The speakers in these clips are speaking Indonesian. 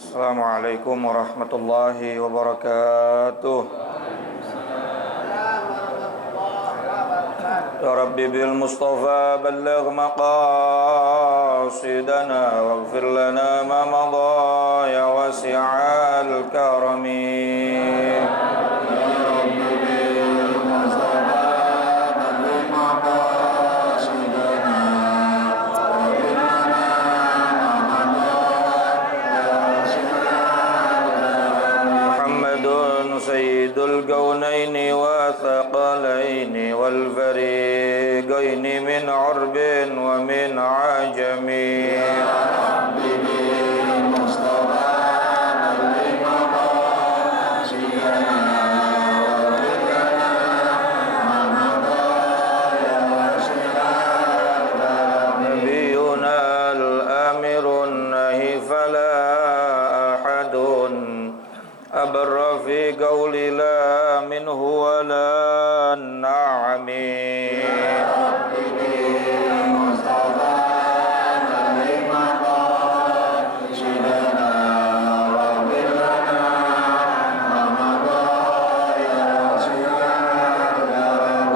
Assalamualaikum warahmatullahi wabarakatuh. Ya Rabbi bil Mustafa balligh maqasidana waghfir lana ma madha ya wasi'al karami. Sayyidul kaunaini wa thaqalaini wal fariqaini min urbin wa min ajami. Nabiyuna al-amirun nahi fala ahadun abarra fi qawli la minhu wa la na'ami.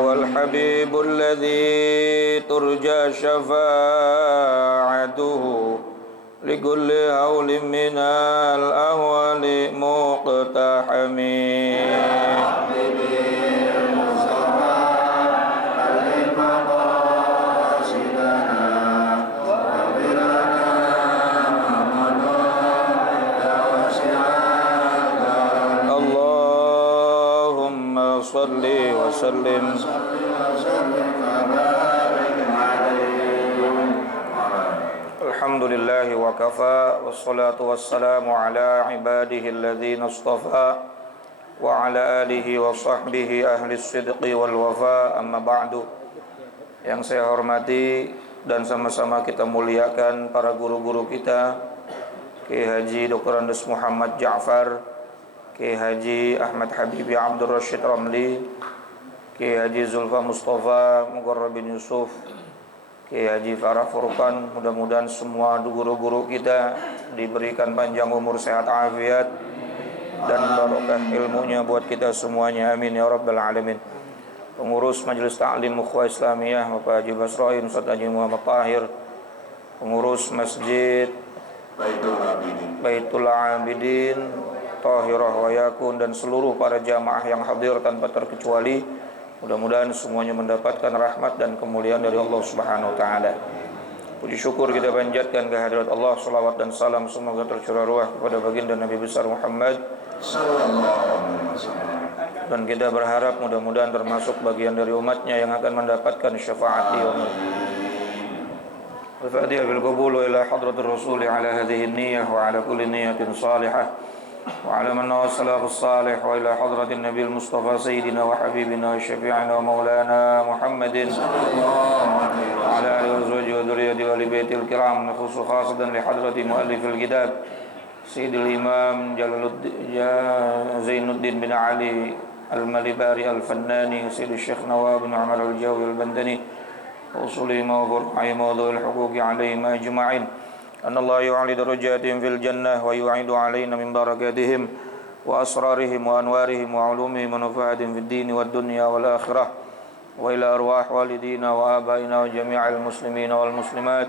Wal habibul ladzi turja syafa'atuhu لكل هول من الأهوال مقتحم. اللهم صل وسلم Alhamdulillahi wa kafa wassalatu wassalamu ala ibadihi alladhina istafa wa ala alihi wa sahbihi ahli sidqi wal wafa, amma ba'du. Yang saya hormati dan sama-sama kita muliakan para guru-guru kita, Kiai Haji Dr. Andes Muhammad Ja'far, Kiai Haji Ahmad Habibi Abdul Rashid Ramli, Kiai Haji Zulfa Mustafa Mugarrab bin Yusuf, Kiai Haji Farah Furqan. Mudah-mudahan semua guru-guru kita diberikan panjang umur, sehat afiat dan barokah ilmunya buat kita semuanya, amin ya rabbal alamin. Pengurus Majelis Ta'lim Ukhuwah Islamiyah Bapak Haji Basroin, Ustaz Haji Muhammad Tahir, pengurus Masjid Baitul Abidin Tahirah wa Yakun, dan seluruh para jamaah yang hadir tanpa terkecuali. Mudah-mudahan semuanya mendapatkan rahmat dan kemuliaan dari Allah Subhanahu wa taala. Puji syukur kita panjatkan kehadirat Allah, salawat dan salam semoga tercurah ruah kepada baginda Nabi besar Muhammad sallallahu alaihi wasallam. Dan kita berharap mudah-mudahan termasuk bagian dari umatnya yang akan mendapatkan syafaat di yaumil Al-Fatihah bil qabul ila hadratir rasul ala hadhihi niyyah wa ala kulli niyyatin salihah وعلى من وصله الصالح وإلى حضرة النبي المصطفى سيدنا وحبيبنا وشفيعنا ومولانا محمد وعلى آله وزوجه وذريته وآل بيته الكرام، نخص خاصة لحضرة مؤلف الكتاب سيد الإمام زين الدين بن علي الملباري الفناني، سيد الشيخ نواب بن عمر الجوي البندني، وأصولهم وفرعهم وذوي الحقوق عليهم أجمعين، أن الله يعلي درجاتهم في الجنة ويعيد علينا من بركاتهم وأسرارهم وأنوارهم وعلومهم ونفعاتهم في الدين والدنيا والآخرة، وإلى أرواح والدينا وآبائنا وجميع المسلمين والمسلمات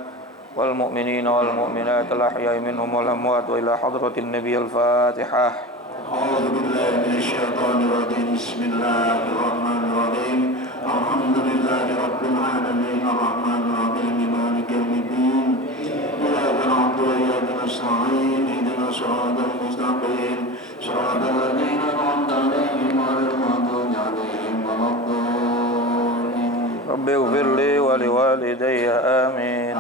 والمؤمنين والمؤمنات الأحياء منهم والأموات، وإلى حضرة النبي الفاتحة. أعوذ بالله من الشيطان الرجيم. بسم الله الرحمن الرحيم. الحمد لله رب العالمين الرحمن الرحيم مالك يوم الدين. إياك نعبد وإياك نستعين. اهدنا الصراط المستقيم صراط الذين أنعمت عليهم غير المغضوب عليهم ولا الضالين. رب اغفر لي ولوالدي آمين.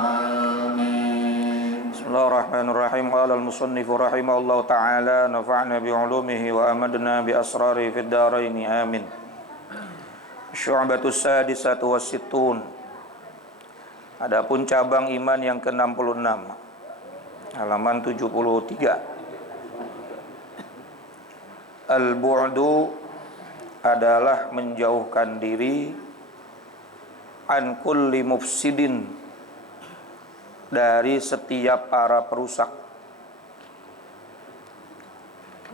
Bismillahirrahmanirrahim. Qala al-musannif rahimahullah ta'ala, nafa'na bi'ulumihi wa amadna bi asrari fid dharain, amin. Syu'batus sadisatu wassittun. Adapun cabang iman yang ke-66, halaman 73. Al-bu'du adalah menjauhkan diri an kulli mufsidin, dari setiap para perusak,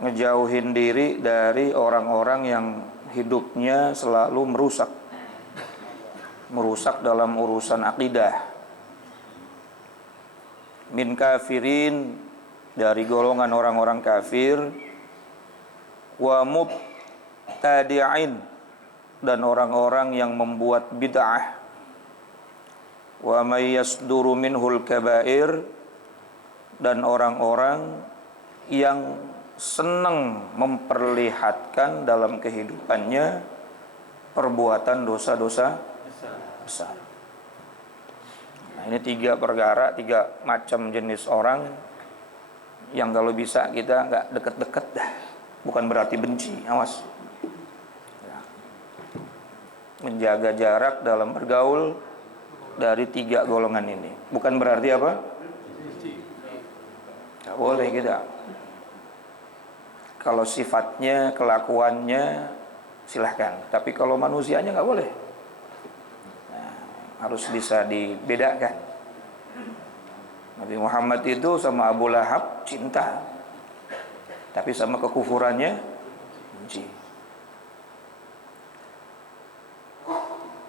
ngejauhin diri dari orang-orang yang hidupnya selalu merusak dalam urusan akidah. Min kafirin, dari golongan orang-orang kafir, wa mubtadi'in, dan orang-orang yang membuat bid'ah, wa may yasduru minhul kabair, dan orang-orang yang senang memperlihatkan dalam kehidupannya perbuatan dosa-dosa besar. Nah, ini 3 perkara, 3 macam jenis orang yang kalau bisa kita nggak deket-deket dah. Bukan berarti benci, awas. Ya. Menjaga jarak dalam bergaul dari 3 golongan ini. Bukan berarti apa? Nggak boleh kita. Kalau sifatnya, kelakuannya silahkan. Tapi kalau manusianya nggak boleh. Nah, harus bisa dibedakan. Nabi Muhammad itu sama Abu Lahab cinta, tapi sama kekufurannya benci.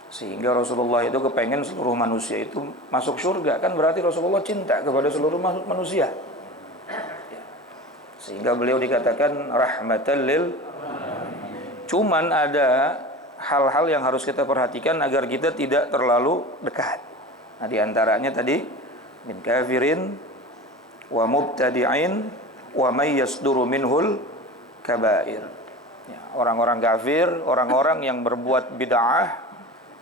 Sehingga Rasulullah itu kepengen seluruh manusia itu masuk surga. Kan berarti Rasulullah cinta kepada seluruh manusia. Sehingga beliau dikatakan rahmatan lil. Cuman ada hal-hal yang harus kita perhatikan agar kita tidak terlalu dekat. Nah, diantaranya tadi min kafirin wa mubtadi'in wa may yasduru minhul kabair. Ya, orang-orang kafir, orang-orang yang berbuat bid'ah,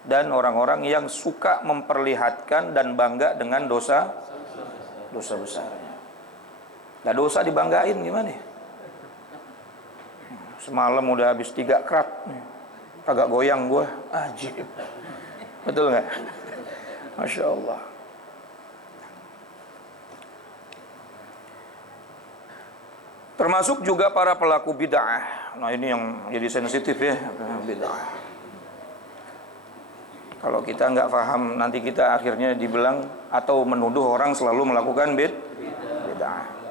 dan orang-orang yang suka memperlihatkan dan bangga dengan dosa besarnya. Nah, dosa dibanggain gimana ya? Semalam udah habis 3 krat, agak goyang gua, ajib. Betul nggak? Masya Allah. Termasuk juga para pelaku bid'ah. Nah, ini yang jadi sensitif ya, bid'ah. Kalau kita nggak paham, nanti kita akhirnya dibilang atau menuduh orang selalu melakukan bid'ah.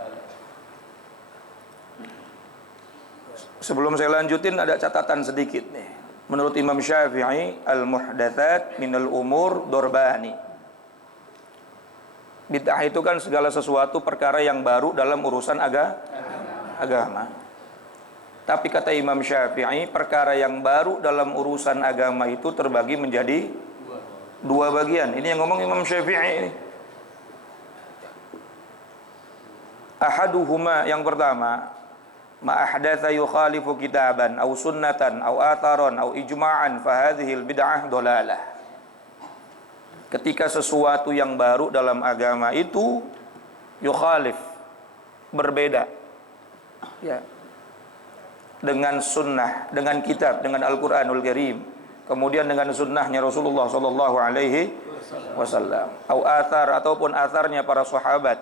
Sebelum saya lanjutin, ada catatan sedikit nih. Menurut Imam Syafi'i, al-muhdatsat minal umur dorbani. Bid'ah itu kan segala sesuatu perkara yang baru dalam urusan agama. Tapi kata Imam Syafi'i, perkara yang baru dalam urusan agama itu terbagi menjadi 2 bagian. Ini yang ngomong Imam Syafi'i ini. Ahaduhuma, yang pertama, ma ahdatsa yukhalifu kitaban aw sunnatan aw atharon aw ijma'an fa hadhil bid'ah dolalah. Ketika sesuatu yang baru dalam agama itu yukhalif, berbeda ya dengan sunnah, dengan kitab, dengan Al-Qur'anul Karim, kemudian dengan sunnahnya Rasulullah sallallahu alaihi wasallam, au athar, ataupun atharnya para sahabat,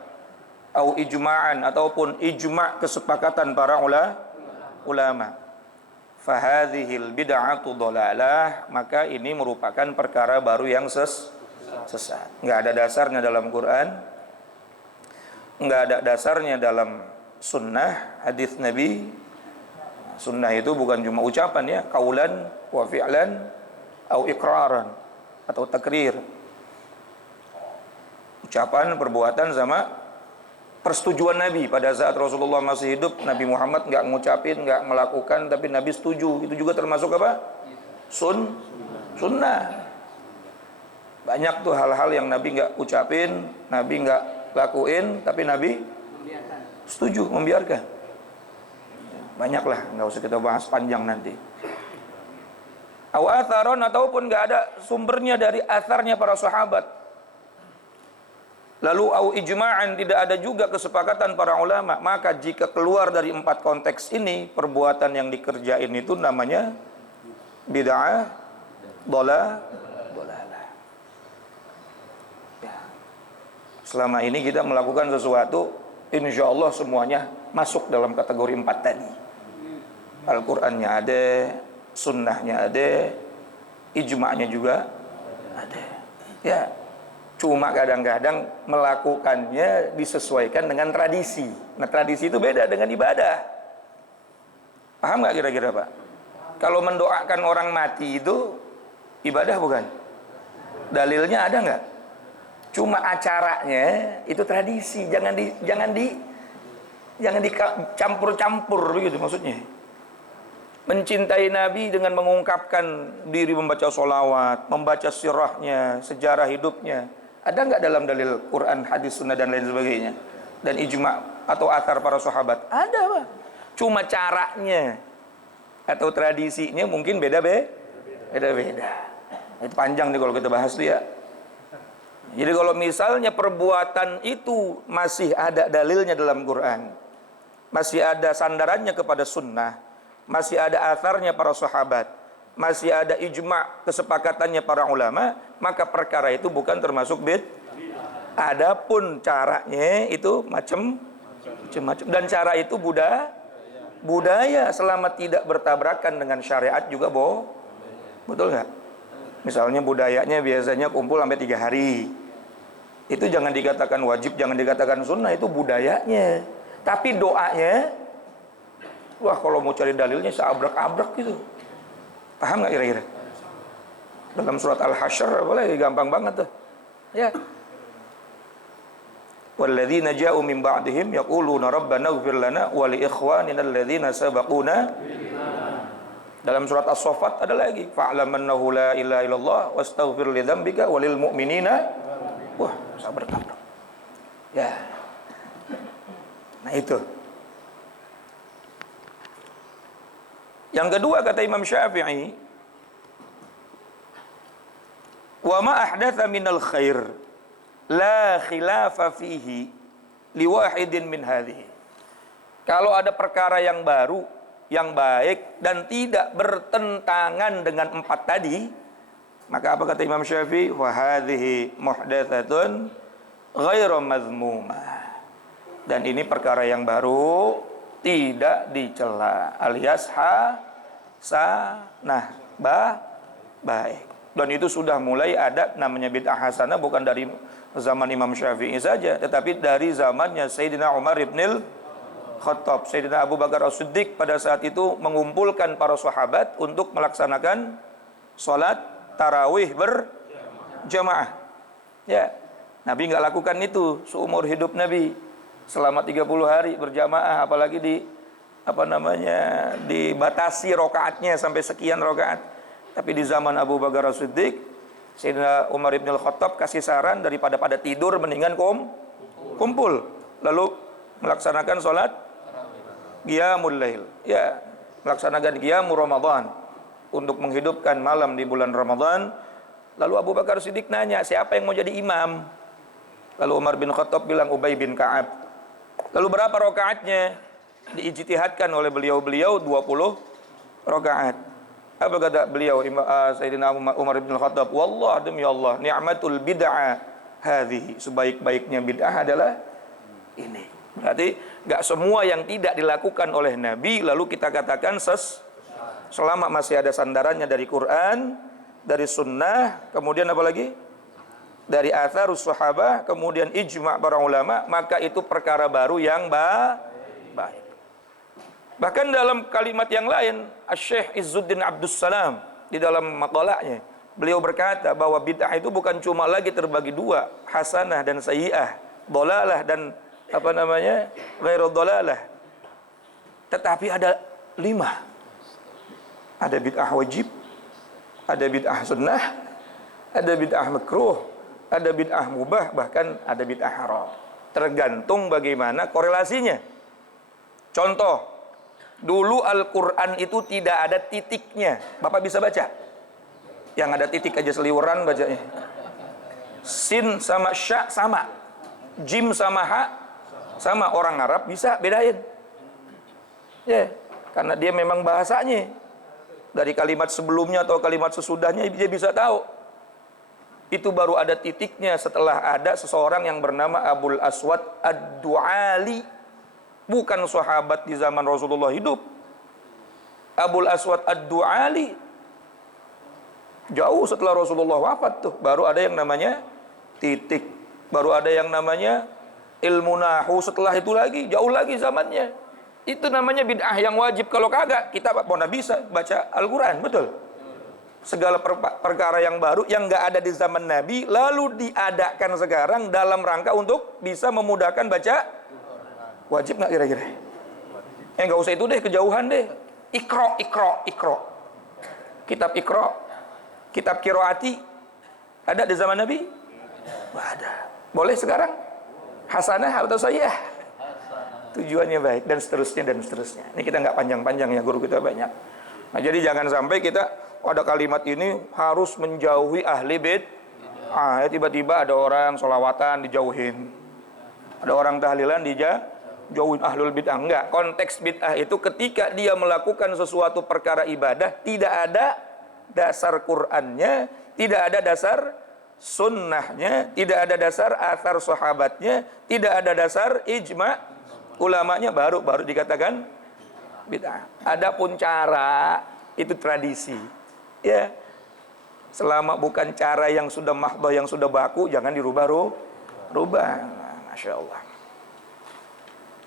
au ijma'an, ataupun ijma' kesepakatan para ulama, fahadhil bid'atu dhalalah, maka ini merupakan perkara baru yang sesat. Enggak ada dasarnya dalam Quran, enggak ada dasarnya dalam sunnah, hadis Nabi. Sunnah itu bukan cuma ucapan ya, kaulan wa fi'lan au iqraran atau takrir. Ucapan, perbuatan, sama persetujuan Nabi. Pada saat Rasulullah masih hidup, Nabi Muhammad nggak ngucapin, nggak melakukan, tapi Nabi setuju. Itu juga termasuk apa? Sunnah. Banyak tuh hal-hal yang Nabi nggak ucapin, Nabi nggak lakuin, tapi Nabi setuju, membiarkan. Banyaklah, nggak usah kita bahas panjang nanti. Awatharon, ataupun nggak ada sumbernya dari atharnya para sahabat. Lalu au ijma'an, tidak ada juga kesepakatan para ulama. Maka jika keluar dari 4 konteks ini, perbuatan yang dikerjain itu namanya bid'ah dhalalah. Ya. Selama ini kita melakukan sesuatu, insya Allah semuanya masuk dalam kategori 4 tadi. Al-Qur'annya ada, sunnahnya ada, ijma'nya juga ada. Ya. Cuma kadang-kadang melakukannya disesuaikan dengan tradisi. Nah, tradisi itu beda dengan ibadah. Paham nggak kira-kira Pak? Kalau mendoakan orang mati itu ibadah bukan? Dalilnya ada nggak? Cuma acaranya itu tradisi, jangan dicampur-campur begitu maksudnya. Mencintai Nabi dengan mengungkapkan diri membaca sholawat, membaca sirahnya, sejarah hidupnya. Ada nggak dalam dalil Quran, hadis, sunnah dan lain sebagainya? Dan ijma atau athar para sahabat? Ada Pak. Cuma caranya atau tradisinya mungkin beda-beda. Itu panjang nih kalau kita bahas tuh ya. Jadi kalau misalnya perbuatan itu masih ada dalilnya dalam Quran, masih ada sandarannya kepada sunnah, masih ada atharnya para sahabat, masih ada ijma kesepakatannya para ulama, maka perkara itu bukan termasuk adapun caranya itu macam-macam, dan cara itu budaya selama tidak bertabrakan dengan syariat juga betul nggak? Misalnya budayanya biasanya kumpul sampai 3 hari, itu jangan dikatakan wajib, jangan dikatakan sunnah, itu budayanya. Tapi doanya, wah kalau mau cari dalilnya seabrak-abrak gitu. Paham nggak kira-kira? Dalam surat Al-Hasyr boleh, gampang banget tuh. Ya. Walladzina ja'u min ba'dihim yaquluna rabbana ighfir lana wa li ikhwanina alladzina sabaquna. Dalam surat As-Saffat ada lagi, fa'lam annahu la ilaha illallah wastaghfir li dzambika walil mu'minina. Wah, sabar-sabar. Ya. Nah itu. Yang kedua kata Imam Syafi'i, wa ma ahdatha minal khair la khilafa fihi liwahidin min hadhihi. Kalau ada perkara yang baru, yang baik dan tidak bertentangan dengan 4 tadi, maka apa kata Imam Syafi'i? Wa hadhihi muhdatsatun ghairu mazmumah. Dan ini perkara yang baru, tidak dicela, alias hasanah, baik. Dan itu sudah mulai ada namanya bid'ah hasanah, bukan dari zaman Imam Syafi'i saja, tetapi dari zamannya Sayyidina Umar ibn Khattab. Sayyidina Abu Bakar As-Siddiq pada saat itu mengumpulkan para sahabat untuk melaksanakan sholat tarawih berjamaah. Ya, Nabi nggak lakukan itu seumur hidup Nabi selama 30 hari berjamaah, apalagi dibatasi rokaatnya sampai sekian rokaat. Tapi di zaman Abu Bakar As-Siddiq, Sayyidina Umar ibn Khattab kasih saran, daripada pada tidur mendingan kumpul lalu melaksanakan sholat Qiyamul Lail, ya, melaksanakan Qiyamul Ramadan untuk menghidupkan malam di bulan Ramadan. Lalu Abu Bakar Siddiq nanya, siapa yang mau jadi imam? Lalu Umar bin Khattab bilang Ubay bin Ka'ab. Lalu berapa rakaatnya? Diijtihadkan oleh beliau 20 rakaat. Apa kata beliau, Sayyidina Umar bin Khattab? Wallah, demi Allah, ni'matul bid'ah hadhihi, sebaik-baiknya bid'ah adalah ini. Berarti gak semua yang tidak dilakukan oleh Nabi lalu kita katakan selama masih ada sandarannya dari Quran, dari sunnah, kemudian apa lagi? Dari atharus sahabah, kemudian ijma' para ulama, maka itu perkara baru yang baik. Bahkan dalam kalimat yang lain, Asy-Syaikh Izzuddin Abdus Salam di dalam maqalahnya, beliau berkata bahwa bid'ah itu bukan cuma lagi terbagi 2, hasanah dan sayyi'ah, dhalalah dan ghairu dhalalah, tetapi ada 5. Ada bid'ah wajib, ada bid'ah sunnah, ada bid'ah makruh, ada bid'ah mubah, bahkan ada bid'ah haram. Tergantung bagaimana korelasinya. Contoh, dulu Al-Quran itu tidak ada titiknya. Bapak bisa baca? Yang ada titik aja seliweran bacanya. Sin sama sya sama, jim sama ha sama. Orang Arab bisa bedain, ya, karena dia memang bahasanya. Dari kalimat sebelumnya atau kalimat sesudahnya dia bisa tahu. Itu baru ada titiknya setelah ada seseorang yang bernama Abul Aswad Ad-Du'ali, bukan sahabat di zaman Rasulullah hidup. Abul Aswad Ad-Du'ali jauh setelah Rasulullah wafat tuh baru ada yang namanya titik, baru ada yang namanya ilmu nahu. Setelah itu lagi jauh lagi zamannya, Itu namanya bid'ah yang wajib. Kalau kagak, kita mana bisa baca Al-Quran, betul? Segala perkara yang baru yang nggak ada di zaman Nabi lalu diadakan sekarang dalam rangka untuk bisa memudahkan baca, wajib nggak kira-kira? Nggak usah itu deh, kejauhan deh. Iqra. Kitab Iqra, kitab Qiraati ada di zaman Nabi? Nggak ada. Boleh sekarang? Hasanah atau sayyah? Tujuannya baik dan seterusnya dan seterusnya. Ini kita nggak panjang-panjang ya, guru kita banyak. Nah, jadi jangan sampai kita pada kalimat ini harus menjauhi ahli bid'ah. Tiba-tiba ada orang sholawatan dijauhin, ada orang tahlilan dijauhin, ahlul bid'ah. Enggak, konteks bid'ah itu ketika dia melakukan sesuatu perkara ibadah tidak ada dasar Qur'annya, tidak ada dasar sunnahnya, tidak ada dasar athar sahabatnya, tidak ada dasar ijma ulamanya, baru dikatakan bid'ah. Adapun cara itu tradisi. Ya, selama bukan cara yang sudah mahdoh, yang sudah baku, jangan dirubah-rubah. Nah, Masya Allah.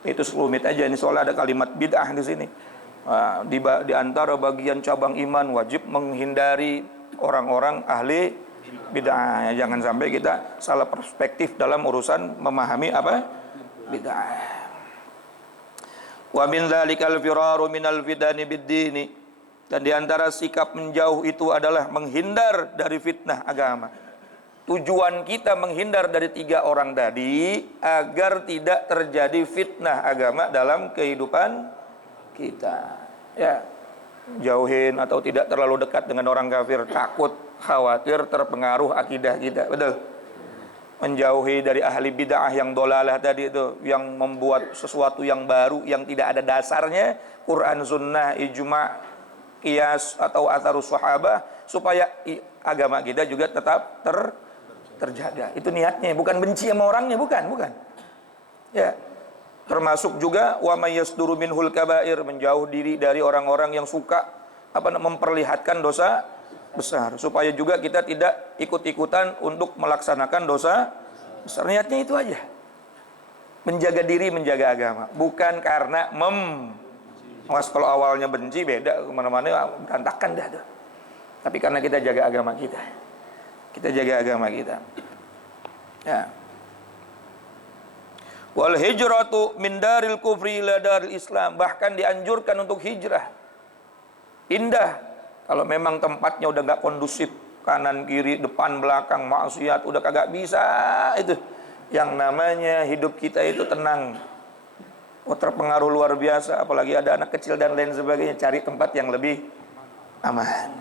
Itu selumit aja ini, soalnya ada kalimat bid'ah di sini. Nah, di antara bagian cabang iman wajib menghindari orang-orang ahli bid'ah. Jangan sampai kita salah perspektif dalam urusan memahami apa bid'ah. Wa min dzalikal firaru minal fitani bid-dini. Dan diantara sikap menjauh itu adalah menghindar dari fitnah agama. Tujuan kita menghindar dari 3 orang tadi agar tidak terjadi fitnah agama dalam kehidupan kita. Ya, jauhin atau tidak terlalu dekat dengan orang kafir, takut, khawatir terpengaruh akidah kita. Betul. Menjauhi dari ahli bid'ah yang dolalah tadi itu, yang membuat sesuatu yang baru yang tidak ada dasarnya, Quran, sunnah, ijma', qiyas atau atharus sahabah, supaya agama kita juga tetap terjaga. Itu niatnya, bukan benci sama orangnya, bukan. Ya. Termasuk juga wa may yasduru minhul kabair, menjauh diri dari orang-orang yang suka memperlihatkan dosa besar, supaya juga kita tidak ikut-ikutan untuk melaksanakan dosa besar. Niatnya itu aja. Menjaga diri, menjaga agama, bukan karena Mas, kalau awalnya benci beda, kemana-mana berantakan dah tuh. Tapi karena kita jaga agama kita, ya. Wal hijratu min daril kufri ila daril Islam, bahkan dianjurkan untuk hijrah, pindah kalau memang tempatnya udah nggak kondusif, kanan kiri depan belakang maksiat, udah kagak bisa itu. Yang namanya hidup kita itu tenang. Terpengaruh luar biasa, apalagi ada anak kecil dan lain sebagainya, cari tempat yang lebih aman.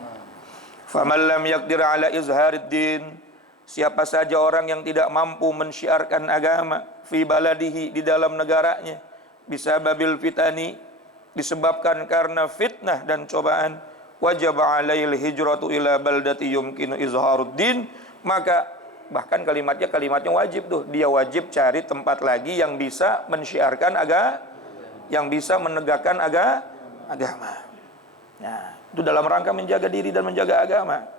Faman lam yaqdir ala izharid din, siapa saja orang yang tidak mampu mensyiarkan agama fi baladihi, di dalam negaranya, bisababil fitani, disebabkan karena fitnah dan cobaan, wajib alaihil hijratu ila baldati yumkinu izharud din, maka bahkan kalimatnya wajib tuh, dia wajib cari tempat lagi yang bisa mensyiarkan agama, yang bisa menegakkan agama. Nah, itu dalam rangka menjaga diri dan menjaga agama.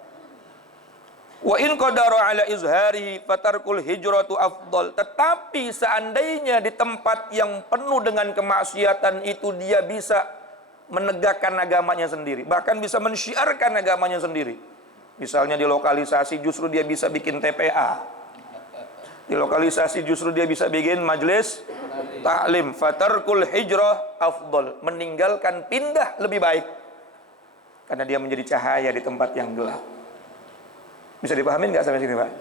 Wa in qadara ala izhari fatarkul hijratu afdal. Tetapi seandainya di tempat yang penuh dengan kemaksiatan itu dia bisa menegakkan agamanya sendiri, bahkan bisa mensyiarkan agamanya sendiri. Misalnya di lokalisasi justru dia bisa bikin TPA. Di lokalisasi justru dia bisa bikin majelis taklim. Fatarkul hijrah afdal. Meninggalkan, pindah lebih baik. Karena dia menjadi cahaya di tempat yang gelap. Bisa dipahamin nggak sampai sini, Pak?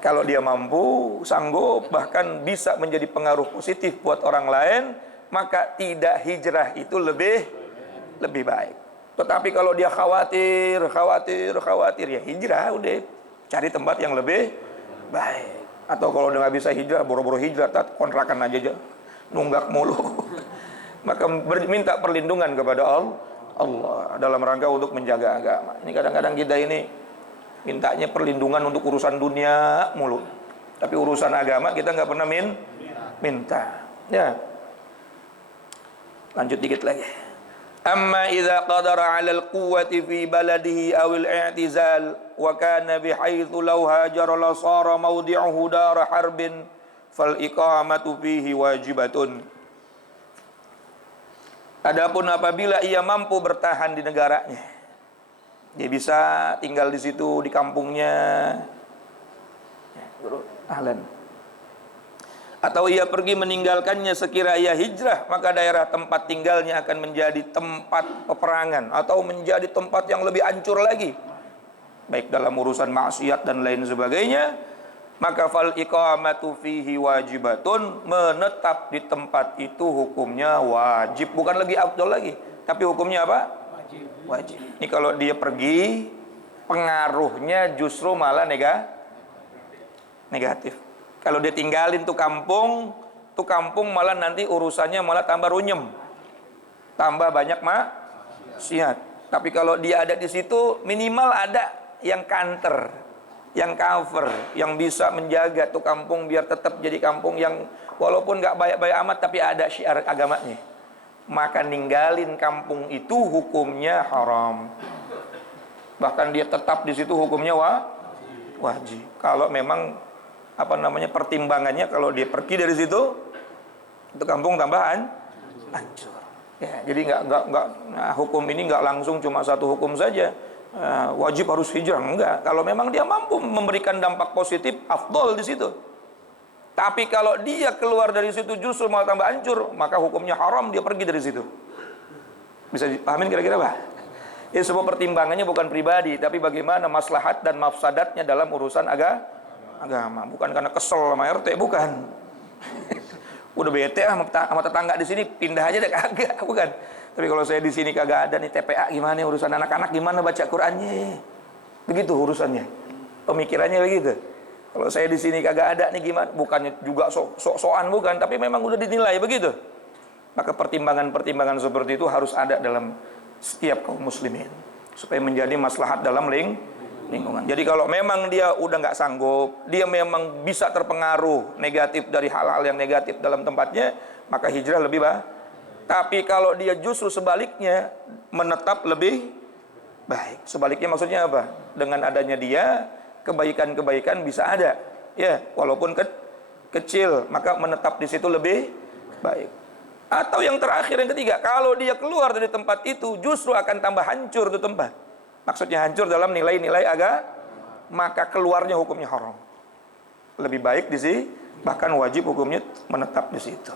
Kalau dia mampu, sanggup, bahkan bisa menjadi pengaruh positif buat orang lain, maka tidak hijrah itu lebih baik. Tetapi kalau dia khawatir, ya hijrah, udah cari tempat yang lebih baik. Atau kalau udah nggak bisa hijrah, boro-boro hijrah, kontrakan aja, nunggak mulu. Maka minta perlindungan kepada Allah dalam rangka untuk menjaga agama. Ini kadang-kadang kita ini mintanya perlindungan untuk urusan dunia mulu, tapi urusan agama kita nggak pernah minta. Ya, lanjut dikit lagi. Amma idza qadara 'ala al-quwwati fi baladihi aw al-i'tizal wa kana bihaitsu law hajara la sara mawdi'uhu dar harbin fal iqamatu fihi wajibatun. Adapun apabila ia mampu bertahan di negaranya, dia bisa tinggal di situ di kampungnya, ahlan. Atau ia pergi meninggalkannya sekira ia hijrah, maka daerah tempat tinggalnya akan menjadi tempat peperangan atau menjadi tempat yang lebih hancur lagi, baik dalam urusan maksiat dan lain sebagainya. Maka fal iqamatu fihi wajibatun, menetap di tempat itu hukumnya wajib, bukan lagi afdal lagi, tapi hukumnya apa? Wajib. Ini kalau dia pergi, pengaruhnya justru malah negatif. Kalau dia tinggalin tuh kampung malah nanti urusannya malah tambah runyem, tambah banyak maksiat. Tapi kalau dia ada di situ, minimal ada yang counter, yang cover, yang bisa menjaga tuh kampung biar tetap jadi kampung yang walaupun nggak baik-baik amat tapi ada syiar agamanya. Maka ninggalin kampung itu hukumnya haram. Bahkan dia tetap di situ hukumnya wajib. Kalau memang pertimbangannya kalau dia pergi dari situ, itu kampung tambahan hancur. Ya, jadi hukum ini nggak langsung cuma satu hukum saja. Wajib harus hijrah, enggak. Kalau memang dia mampu memberikan dampak positif, afdol di situ. Tapi kalau dia keluar dari situ justru malah tambah hancur, maka hukumnya haram dia pergi dari situ. Bisa dipahamin kira-kira, Pak? Ya, semua pertimbangannya bukan pribadi, tapi bagaimana maslahat dan mafsadatnya dalam urusan agama. Bukan karena kesel sama RT, bukan. Udah bete sama tetangga di sini, pindah aja deh, kagak, bukan. Tapi kalau saya di sini kagak ada nih TPA, gimana urusan anak-anak, gimana baca Qur'annya? Begitu urusannya. Pemikirannya begitu. Kalau saya di sini kagak ada nih gimana? Bukannya juga sok-sokan, bukan, tapi memang udah dinilai begitu. Maka pertimbangan-pertimbangan seperti itu harus ada dalam setiap kaum muslimin supaya menjadi maslahat dalam lingkungan. Jadi kalau memang dia udah nggak sanggup, dia memang bisa terpengaruh negatif dari hal-hal yang negatif dalam tempatnya, maka hijrah lebih baik. Tapi kalau dia justru sebaliknya menetap lebih baik. Sebaliknya maksudnya apa? Dengan adanya dia, kebaikan-kebaikan bisa ada, ya, walaupun kecil, maka menetap di situ lebih baik. Atau yang terakhir, yang ketiga, kalau dia keluar dari tempat itu justru akan tambah hancur itu tempat. Maksudnya hancur dalam nilai-nilai agama, maka keluarnya hukumnya haram. Lebih baik di sini, bahkan wajib hukumnya menetap di situ.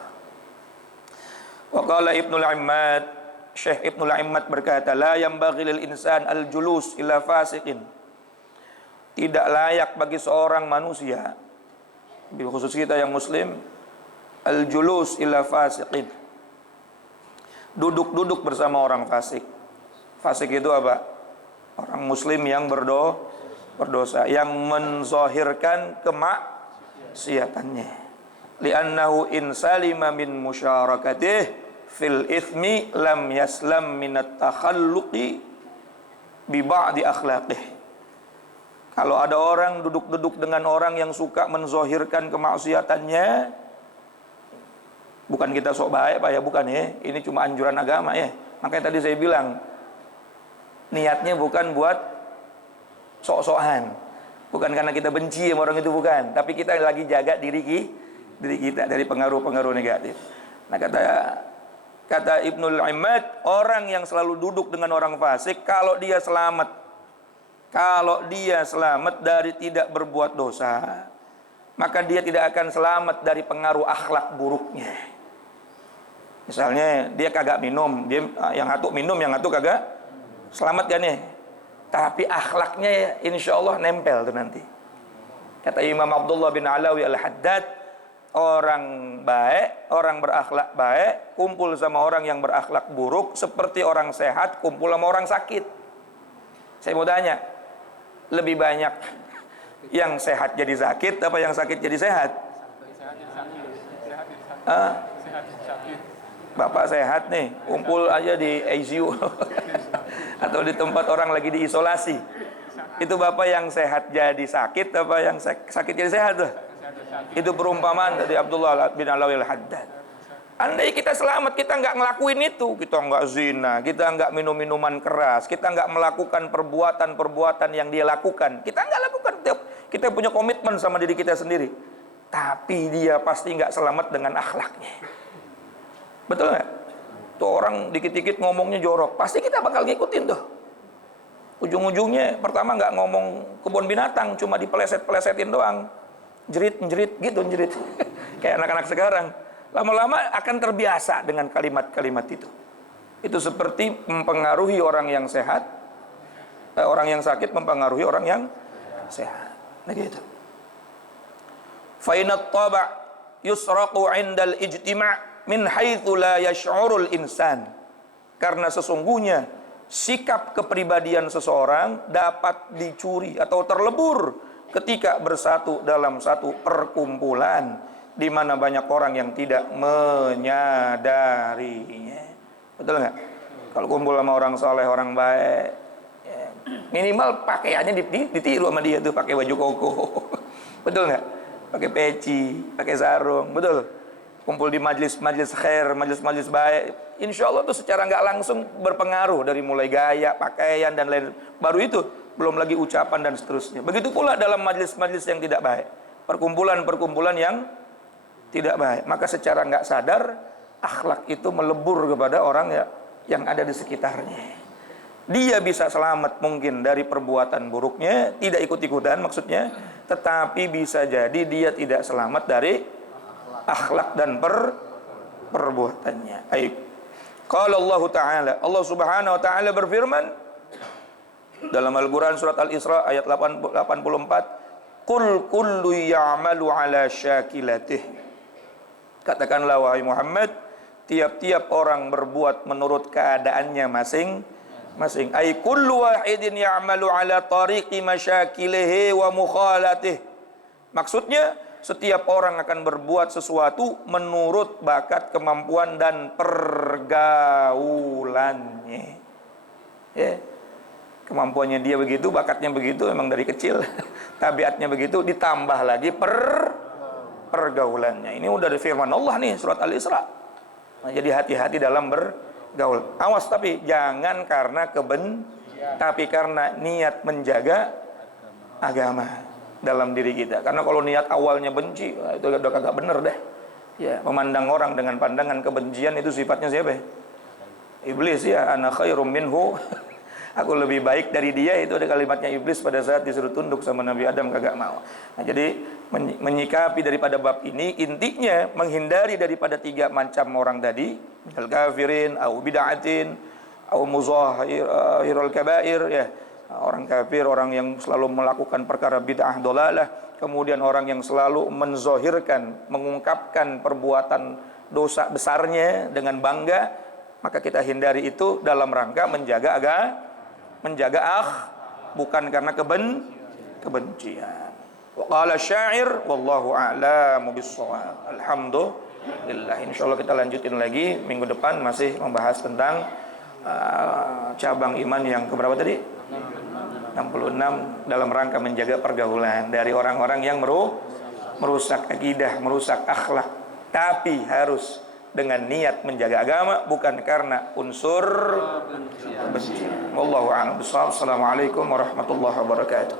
Wa qala Ibnul Immad, Syekh Ibnul Immad berkata, la yanbaghi lil insan al-julus ila fasiqin. Tidak layak bagi seorang manusia, khusus kita yang muslim, al-julus ila fasiqin. Duduk-duduk bersama orang fasik. Fasik itu apa? Orang muslim yang berdosa, yang menzahirkan kemaksiatannya. Li'annahu in salima min musyarakatih fil ithmi lam yaslam minat takhalluqi bi ba'di akhlaqih. Kalau ada orang duduk-duduk dengan orang yang suka menzahirkan kemaksiatannya, bukan kita sok baik, Pak, ya, bukan ya. Ini cuma anjuran agama, ya. Makanya tadi saya bilang, niatnya bukan buat sok-sokan, bukan karena kita benci sama orang itu, bukan, tapi kita lagi jaga diri kita dari pengaruh-pengaruh negatif. Nah, kata Ibnul Immad, orang yang selalu duduk dengan orang fasik, kalau dia selamat dari tidak berbuat dosa, maka dia tidak akan selamat dari pengaruh akhlak buruknya. Misalnya dia kagak minum, dia yang satu minum, yang satu kagak, selamat kan ya? Tapi akhlaknya insya Allah nempel tuh nanti. Kata Imam Abdullah bin Alawi Al-Haddad, orang baik, orang berakhlak baik, kumpul sama orang yang berakhlak buruk, seperti orang sehat kumpul sama orang sakit. Saya mau tanya, lebih banyak yang sehat jadi sakit apa yang sakit jadi sehat? Bapak sehat nih, kumpul aja di ICU atau di tempat orang lagi diisolasi. Itu bapak yang sehat jadi sakit apa yang sakit jadi sehat tuh? Itu perumpamaan dari Abdullah bin Alawi Al-Haddad. Andai kita selamat, kita nggak ngelakuin itu, kita nggak zina, kita nggak minum minuman keras, kita nggak melakukan perbuatan yang dia lakukan, kita nggak lakukan, kita punya komitmen sama diri kita sendiri. Tapi dia pasti nggak selamat dengan akhlaknya. Betul nggak? Tuh orang dikit-dikit ngomongnya jorok, pasti kita bakal ngikutin tuh. Ujung-ujungnya pertama nggak ngomong kebun binatang, cuma dipeleset-pelesetin doang. Jerit-jerit gitu, jerit. Kayak anak-anak sekarang. Lama-lama akan terbiasa dengan kalimat-kalimat itu. Itu seperti mempengaruhi orang yang sehat, orang yang sakit mempengaruhi orang yang sehat. Nah gitu. Fa inat taba' yusraqu 'indal ijtima' min haitsu la yash'urul insan. Karena sesungguhnya sikap kepribadian seseorang dapat dicuri atau terlebur ketika bersatu dalam satu perkumpulan di mana banyak orang yang tidak menyadarinya. Betul nggak? Kalau kumpul sama orang soleh, orang baik, ya, minimal pakaiannya ditiru sama dia tuh, pakai baju koko. Betul nggak? Pakai peci, pakai sarung, betul. Kumpul di majlis-majlis khair, majlis-majlis baik, insya Allah tuh secara nggak langsung berpengaruh dari mulai gaya, pakaian dan lain. Baru itu, belum lagi ucapan dan seterusnya. Begitu pula dalam majlis-majlis yang tidak baik, perkumpulan-perkumpulan yang tidak baik, maka secara nggak sadar akhlak itu melebur kepada orang yang ada di sekitarnya. Dia bisa selamat mungkin dari perbuatan buruknya, tidak ikut-ikutan maksudnya, tetapi bisa jadi dia tidak selamat dari akhlak dan perbuatannya. Baik. Qala Allah Ta'ala, Allah Subhanahu wa taala berfirman dalam Al-Qur'an surat Al-Isra ayat 84, "Qul kullu ya'malu 'ala syakilatih." Katakanlah wahai Muhammad, tiap-tiap orang berbuat menurut keadaannya masing-masing. Ai kullu wahidin ya'malu 'ala tariqi masyakilihi wa mukhalatih. Maksudnya setiap orang akan berbuat sesuatu menurut bakat, kemampuan dan pergaulannya. Ya. Kemampuannya dia begitu, bakatnya begitu, memang dari kecil. Tabiatnya begitu, ditambah lagi pergaulannya. Ini udah dari firman Allah nih, surat Al-Isra. Nah, jadi hati-hati dalam bergaul. Awas tapi jangan karena tapi karena niat menjaga agama dalam diri kita. Karena kalau niat awalnya benci, itu udah kagak bener deh. Ya, memandang orang dengan pandangan kebencian itu sifatnya siapa? Iblis ya, ana khairum minhu. Aku lebih baik dari dia, itu ada kalimatnya iblis pada saat disuruh tunduk sama Nabi Adam kagak mau. Nah, jadi menyikapi daripada bab ini intinya menghindari daripada tiga macam orang tadi, al-kafirin, au bid'atin, au muzahirul kabair ya. Orang kafir, orang yang selalu melakukan perkara bid'ah dolalah, kemudian orang yang selalu menzohirkan, mengungkapkan perbuatan dosa besarnya dengan bangga, maka kita hindari itu dalam rangka menjaga bukan karena kebencian. Wa qala syair wallahu a'lamu bis-shawab. Alhamdulillah. Insyaallah kita lanjutin lagi minggu depan, masih membahas tentang cabang iman yang keberapa tadi? 66 dalam rangka menjaga pergaulan dari orang-orang yang merusak akidah, merusak akhlak, tapi harus dengan niat menjaga agama, bukan karena unsur kebencian. Wallahu a'lam bishawab. Assalamualaikum warahmatullahi wabarakatuh.